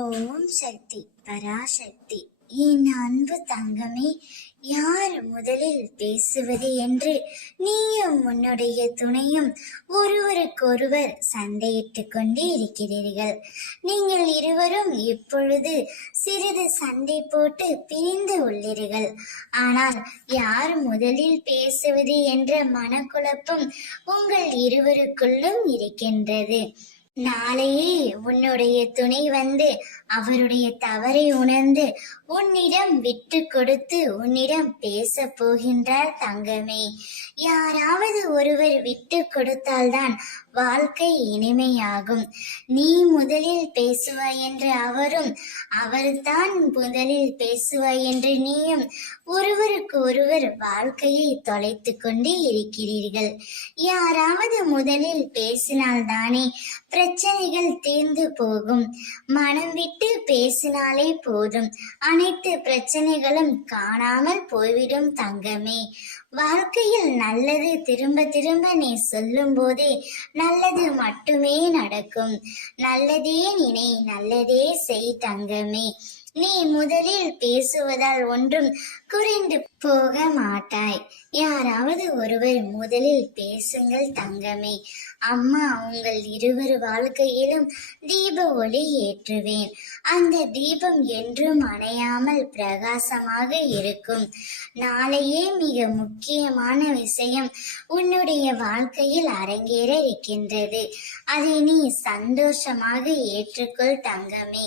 ஓம் சக்தி பராசக்தி. என் அன்பு தங்கமே, யார் முதலில் பேசுவது என்று நீயும் உன்னுடைய துணையும் ஒருவருக்கொருவர் சண்டையிட்டுக் கொண்டு இருக்கிறீர்கள். நீங்கள் இருவரும் இப்பொழுது சிறிது சண்டை போட்டு பிரிந்து உள்ளீர்கள். ஆனால் யார் முதலில் பேசுவது என்ற மனக்குழப்பம் உங்கள் இருவருக்குள்ளும் இருக்கின்றது. நாளையே உன்னுடைய துணை வந்து அவருடைய தவறை உணர்ந்து உன்னிடம் விட்டு கொடுத்து உன்னிடம் பேச போகின்றார் தங்கமே. யாராவது ஒருவர் விட்டு கொடுத்தால்தான் வாழ்க்கை இனிமையாகும். நீ முதலில் பேசுவாய் என்று அவரும், அவர்தான் முதலில் பேசுவாய் என்று நீயும் ஒருவருக்கு ஒருவர் வாழ்க்கையை தொலைத்து கொண்டு இருக்கிறீர்கள். யாராவது முதலில் பேசினால்தானே பிரச்சனைகள் தீர்ந்து போகும். மனம் விட்டு பேசினாலே போதும், அனைத்து பிரச்சனைகளும் காணாமல் போய்விடும் தங்கமே. வாழ்க்கையில் நல்லது திரும்ப திரும்ப நீ சொல்லும் போதே நல்லது மட்டுமே நடக்கும். நல்லதே நினை, நல்லதே செய் தங்கமே. நீ முதலில் பேசுவதால் ஒன்றும் குறைந்து போக மாட்டாய். யாராவது ஒருவர் முதலில் பேசுங்கள் தங்கமே. அம்மா உங்கள் இருவர் வாழ்க்கையிலும் தீப ஒளி ஏற்றுவேன். அந்த தீபம் என்றும் அணையாமல் பிரகாசமாக இருக்கும். நாளையே மிக முக்கியமான விஷயம் உன்னுடைய வாழ்க்கையில் அரங்கேற இருக்கின்றது. அதை நீ சந்தோஷமாக ஏற்றுக்கொள் தங்கமே.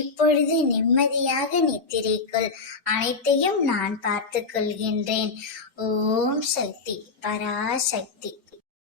இப்பொழுது நிம்மதியாக நித்திரைக்குள். அனைத்தையும் நான் பார்த்து கொள்கின்றேன். ஓம் சக்தி பராசக்தி.